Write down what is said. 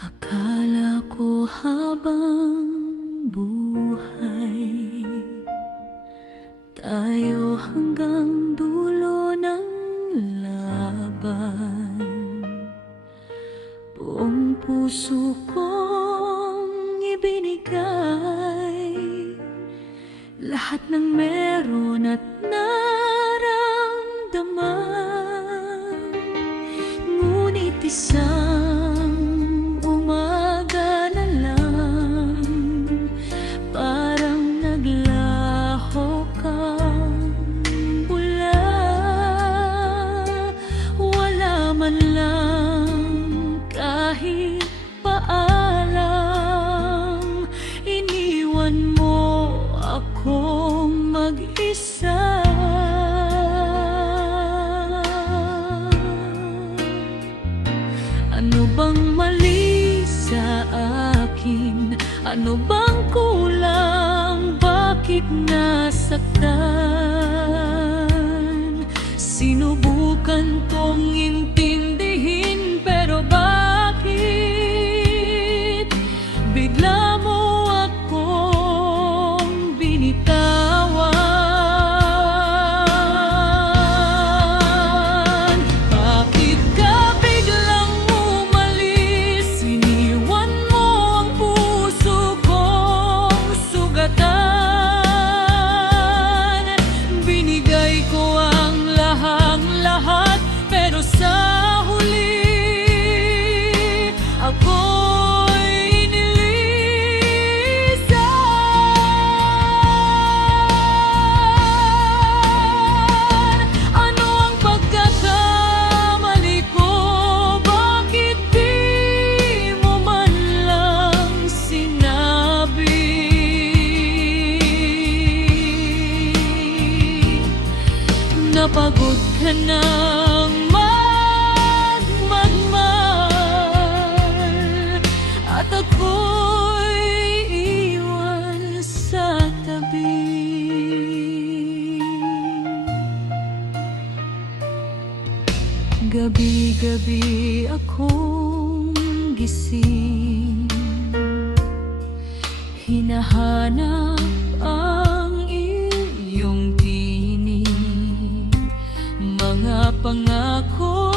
Akala ko habang buhay tayo hanggang dulo ng laban. Buong puso kong ibinigay lahat ng meron at naramdaman. Ngunit isang umaga na lang, parang naglaho kang bula. Wala man lang kahit paalam, iniwan mo akong mag-isa. Ano bang mali sa akin? Ano bang kulang? Bakit nasaktan? Sinubukan kong intindihin, pero bakit bigla mo akong binitawan? Bakit ka biglang umalis? Iniwan mo ang puso kong sugatan. Binigay ko ang lahang-lahat, pero sa huli ako'y inilisan. Ano ang pagkakamali ko? Bakit di mo man lang sinabi? Napagod ka ng magmahal at ako'y iwan sa tabi. Gabi-gabi akong gising, hinahanap ang iyong tinig. Mga pangako